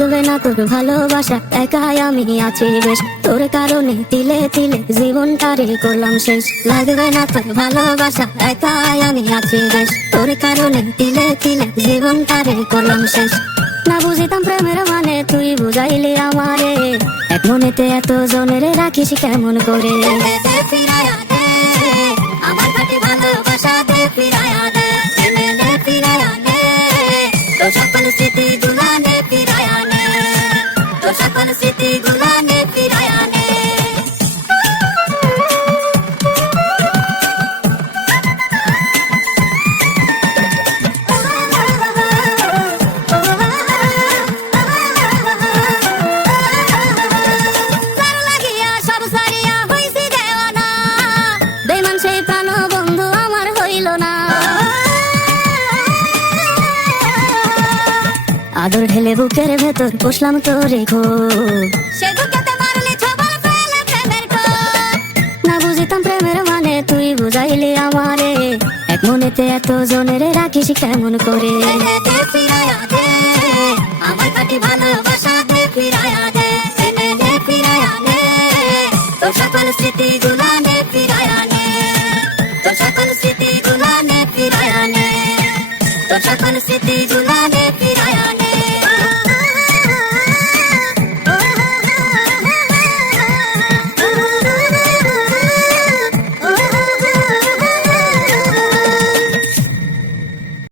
লাগবে না তোর ভালোবাসা, একাই আমি আছি বেশ, তোর কারণে তিলে তিলে জীবনটারে করলাম শেষ। লাগবে না তোর ভালোবাসা, একাই আমি আছি বেশ, তোর কারণে তিলে তিলে জীবনটারে করলাম শেষ। না বুঝিতাম প্রেমের মানে তুই বুঝাইলি আমারে, এক মনেতে এত জনের রাখিস কেমন করে। আমার কাছে ভালোবাসা দে ফিরায়া দে, ফিরায়া দে তোর সকল স্মৃতি গুলানে ফিরায়া নে, তোর সকল স্মৃতি গুলানে ফিরায়া নে। আদর ঢেলে বুকের ভেতর বসলাম তোরে খুব, সে বুকেতে মারলি ছবল ফেলে প্রেমের ঠোঁট। না বুঝিতাম প্রেমের মানে তুই বুঝাইলি আমারে, এক মনেতে এত জনের রাখিস কেমন করে। ফিরায়া দে আমার কাছে ভালোবাসা দে, ফিরায়া দে, ফিরায়া দে তোর সকল স্মৃতি গুলানে ফিরায়া নে, তোর সকল স্মৃতি গুলানে ফিরায়া নে, তোর সকল স্মৃতি গুলানে ফিরায়া নে।